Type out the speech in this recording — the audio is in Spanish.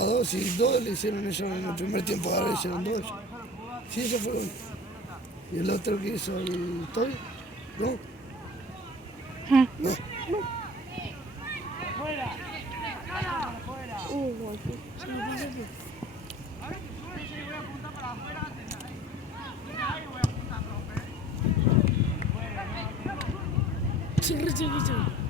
dos, sí, dos le hicieron ellos en el primer tiempo, ahora le hicieron dos ellos. Sí, ese fue uno. Y el otro que hizo el Toy, no. Mm. No. Chiquito.